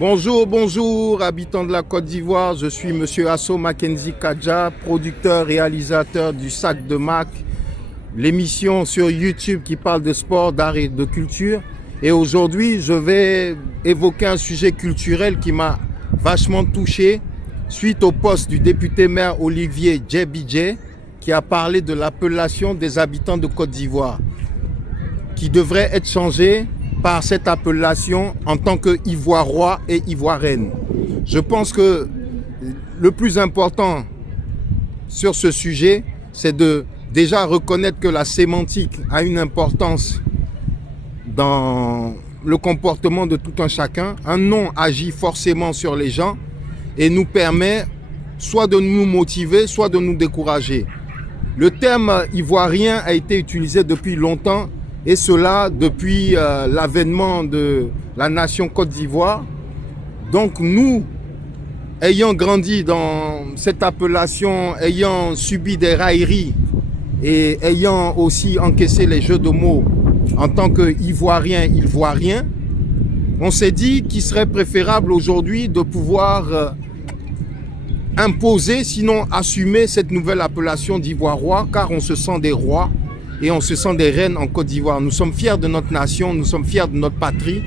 Bonjour, bonjour, habitants de la Côte d'Ivoire. Je suis Monsieur Asso Mackenzie Kadja, producteur, réalisateur du Sac de Mac, l'émission sur YouTube qui parle de sport, d'art et de culture. Et aujourd'hui, je vais évoquer un sujet culturel qui m'a vachement touché suite au poste du député maire Olivier Djebidje qui a parlé de l'appellation des habitants de Côte d'Ivoire qui devrait être changée par cette appellation en tant que Ivoirois et Ivoirienne. Je pense que le plus important sur ce sujet, c'est de déjà reconnaître que la sémantique a une importance dans le comportement de tout un chacun. Un nom agit forcément sur les gens et nous permet soit de nous motiver, soit de nous décourager. Le terme ivoirien a été utilisé depuis longtemps, et cela depuis l'avènement de la nation Côte d'Ivoire. Donc nous, ayant grandi dans cette appellation, ayant subi des railleries et ayant aussi encaissé les jeux de mots en tant qu'Ivoirien, Ivoirien, on s'est dit qu'il serait préférable aujourd'hui de pouvoir imposer, sinon assumer cette nouvelle appellation d'Ivoirois, car on se sent des rois et on se sent des reines en Côte d'Ivoire. Nous sommes fiers de notre nation, nous sommes fiers de notre patrie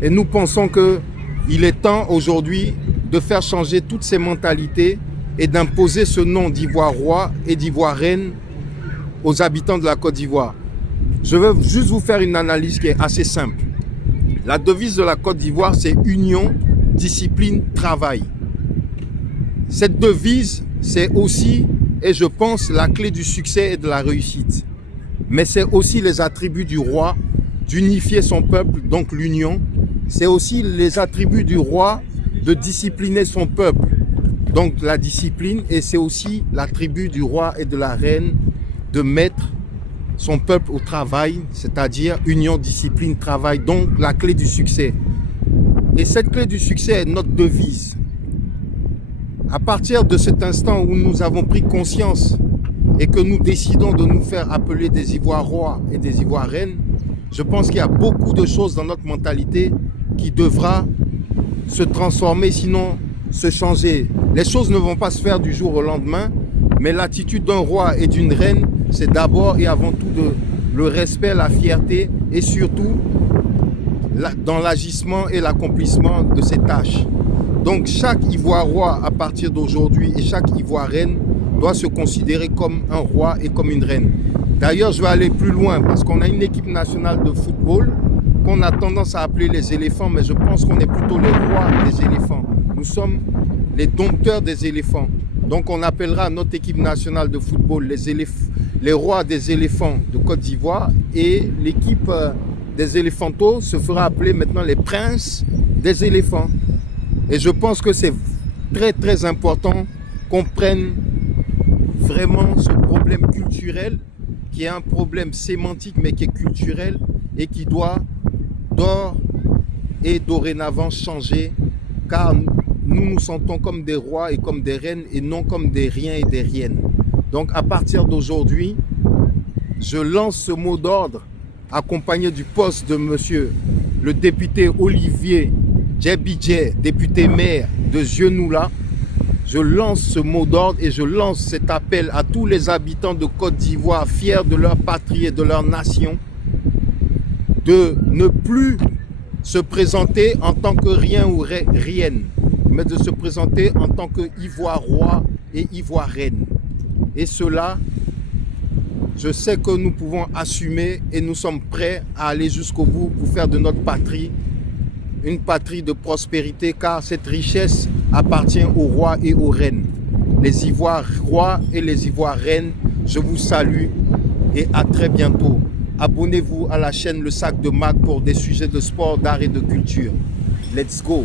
et nous pensons qu'il est temps aujourd'hui de faire changer toutes ces mentalités et d'imposer ce nom d'Ivoirois et d'Ivoirienne aux habitants de la Côte d'Ivoire. Je vais juste vous faire une analyse qui est assez simple. La devise de la Côte d'Ivoire, c'est union, discipline, travail. Cette devise, c'est aussi, et je pense, la clé du succès et de la réussite. Mais c'est aussi les attributs du roi, d'unifier son peuple, donc l'union. C'est aussi les attributs du roi de discipliner son peuple, donc la discipline. Et c'est aussi l'attribut du roi et de la reine de mettre son peuple au travail, c'est-à-dire union, discipline, travail, donc la clé du succès. Et cette clé du succès est notre devise. À partir de cet instant où nous avons pris conscience et que nous décidons de nous faire appeler des Ivoirois et des Ivoiriennes, je pense qu'il y a beaucoup de choses dans notre mentalité qui devra se transformer, sinon se changer. Les choses ne vont pas se faire du jour au lendemain, mais l'attitude d'un roi et d'une reine, c'est d'abord et avant tout le respect, la fierté et surtout dans l'agissement et l'accomplissement de ses tâches. Donc chaque Ivoirois à partir d'aujourd'hui et chaque Ivoirienne doit se considérer comme un roi et comme une reine. D'ailleurs, je vais aller plus loin parce qu'on a une équipe nationale de football qu'on a tendance à appeler les éléphants, mais je pense qu'on est plutôt les rois des éléphants. Nous sommes les dompteurs des éléphants. Donc on appellera notre équipe nationale de football les rois des éléphants de Côte d'Ivoire et l'équipe des éléphantos se fera appeler maintenant les princes des éléphants. Et je pense que c'est très très important qu'on prenne vraiment ce problème culturel qui est un problème sémantique mais qui est culturel et qui doit dorénavant changer, car nous nous sentons comme des rois et comme des reines et non comme des riens et des riennes. Donc à partir d'aujourd'hui, je lance ce mot d'ordre accompagné du poste de monsieur le député Olivier Djebidje, député maire de Zieunula. Je lance ce mot d'ordre et je lance cet appel à tous les habitants de Côte d'Ivoire fiers de leur patrie et de leur nation de ne plus se présenter en tant que rien ou rienne, mais de se présenter en tant que Ivoirois et Ivoirienne. Et cela, je sais que nous pouvons assumer et nous sommes prêts à aller jusqu'au bout pour faire de notre patrie une patrie de prospérité, car cette richesse appartient aux rois et aux reines. Les Ivoirois et les Ivoiriennes, je vous salue et à très bientôt. Abonnez-vous à la chaîne Le Sac de Mac pour des sujets de sport, d'art et de culture. Let's go!